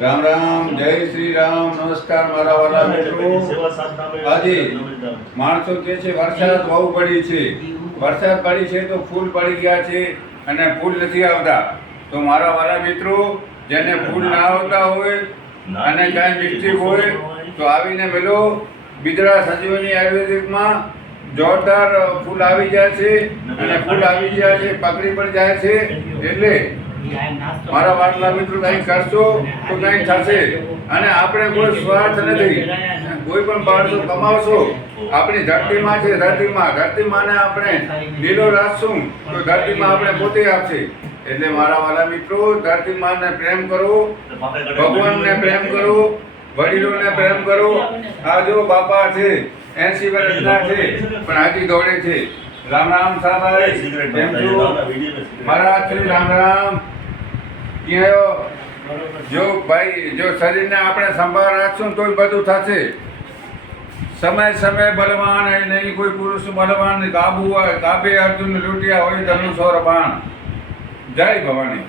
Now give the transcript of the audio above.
રામ રામ, જય શ્રી રામ, નમસ્કાર મારા વાલા મિત્રો। આજે માણસો કહે છે વરસાદ બહુ પડી છે, વરસાદ પડી છે તો ફૂલ પડી ગયા છે અને ફૂલ નથી આવતા। તો મારા વાલા મિત્રો, જેને ફૂલ ના આવતા હોય અને કાંઈ મિસ્ટેક હોય તો આવીને મેલો બિદડા સંજીવની આયુર્વેદિકમાં જોરદાર ફૂલ આવી જાય છે અને ફૂલ આવી જાય છે, પકડી પણ જાય છે। એટલે મારા વાલા મિત્રો કંઈ કરશો તો કંઈ થશે અને આપણે કોઈ સ્વાર્થ નથી, કોઈ પણ બાળકો કમાવશો। આપણી ધરતીમાં છે, ધરતીમાંને આપણે લીલો રાખશું તો ધરતીમાં આપણે પોતે આપશે। એટલે મારા વાલા મિત્રો, ધરતીમાંને પ્રેમ કરો, ભગવાનને પ્રેમ કરો, વડીલોને પ્રેમ કરો। આ જો બાપા છે 80 વર્ષના છે પણ હજી દોડે છે। રામ રામ સાહેબ, કેમ છો મહારાજ? શ્રી રામ રામ। જો ભાઈ, જો શરીરને આપણે સંભાળ રાખશું તો બધું થશે। સમય બલવાન હે નહીં કોઈ પુરુષ બલવાન, કાબુ હોય કાબે અર્જુન લૂંટ્યા હોય ધનુષ ઓર બાણ। જય ભવાની।